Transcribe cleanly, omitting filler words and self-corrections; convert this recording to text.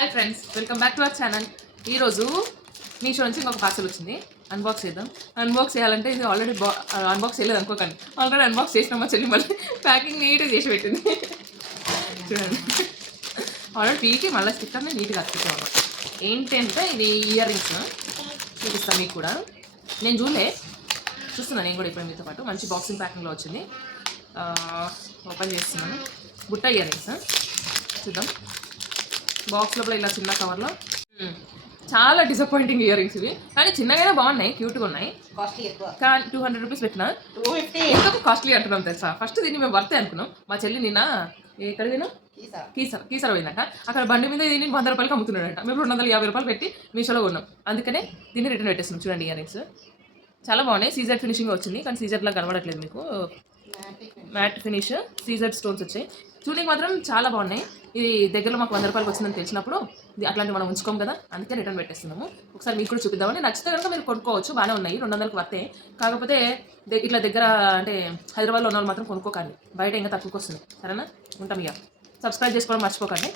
Hi friends, welcome back to our channel. ఈరోజు మీషో నుంచి ఇంకొక పార్సల్ వచ్చింది. అన్బాక్స్ చేద్దాం. అన్బాక్స్ చేయాలంటే ఇది ఆల్రెడీ అన్బాక్స్ చేయలేదు అనుకోకండి. ఆల్రెడీ అన్బాక్స్ చేసినా మా చెల్లి మళ్ళీ ప్యాకింగ్ నీట్గా చేసి పెట్టింది. చూడండి, ఆల్రెడీ పీకి మళ్ళీ స్టిక్కర్ని నీట్గా అతికించాము. ఏంటంటే ఇది ఇయర్ రింగ్స్ చూపిస్తాను మీకు కూడా. నేను చూస్తున్నాను నేను కూడా ఇప్పుడు మీతో పాటు. మంచి బాక్సింగ్ ప్యాకింగ్లో వచ్చింది. ఓపెన్ చేస్తున్నాను. బుట్ట ఇయర్ రింగ్స్ చూద్దాం. బాక్స్ లోపల ఇలా చిన్న కవర్లో చాలా డిసప్పాయింటింగ్ ఇయర్ రింగ్స్ ఇవి. కానీ చిన్నగానే బాగున్నాయి, క్యూట్గా ఉన్నాయి. కానీ 200 రూపీస్ పెట్టినా ఎందుకు కాస్ట్లీ అంటున్నాం తెలుసా? ఫస్ట్ దీన్ని మేము వర్తే అనుకున్నాం. మా చెల్లి నిన్న ఎక్కడ తిన్నాం, కీసర పోయిందట. అక్కడ బండి మీద దీన్ని 100 రూపాయలకి అమ్ముతున్నాడంట. మేము 250 రూపాయలు పెట్టి మీషోలో కొన్నాం. అందుకనే దీన్ని రిటర్న్ పెట్టేస్తున్నాం. చూడండి, ఇయర్ రింగ్స్ చాలా బాగున్నాయి. సీజర్ ఫినిషింగ్ వచ్చింది, కానీ సీజర్లా కనబడట్లేదు మీకు. మ్యాట్ ఫినిష్, సీజర్ స్టోన్స్ వచ్చాయి. చూడడానికి మాత్రం చాలా బాగున్నాయి. ఇది దగ్గరలో మాకు 100 రూపాయలకి వచ్చిందని తెలిసినప్పుడు అట్లాంటి మనం ఉంచుకోం కదా, అందుకే రిటర్న్ పెట్టేస్తున్నాము. ఒకసారి మీకు కూడా చూపిద్దామని. నచ్చితే కనుక మీరు కొనుక్కోవచ్చు, బాగానే ఉన్నాయి. 200కి వర్తే. కాకపోతే ఇట్లా దగ్గర అంటే హైదరాబాద్లో ఉన్న వాళ్ళు మాత్రం కొనుక్కోకండి, బయట ఇంకా తక్కువకి వస్తుంది. సరేనా? ఉంటాం. ఇక సబ్స్క్రైబ్ చేసుకోవడం మర్చిపోకండి.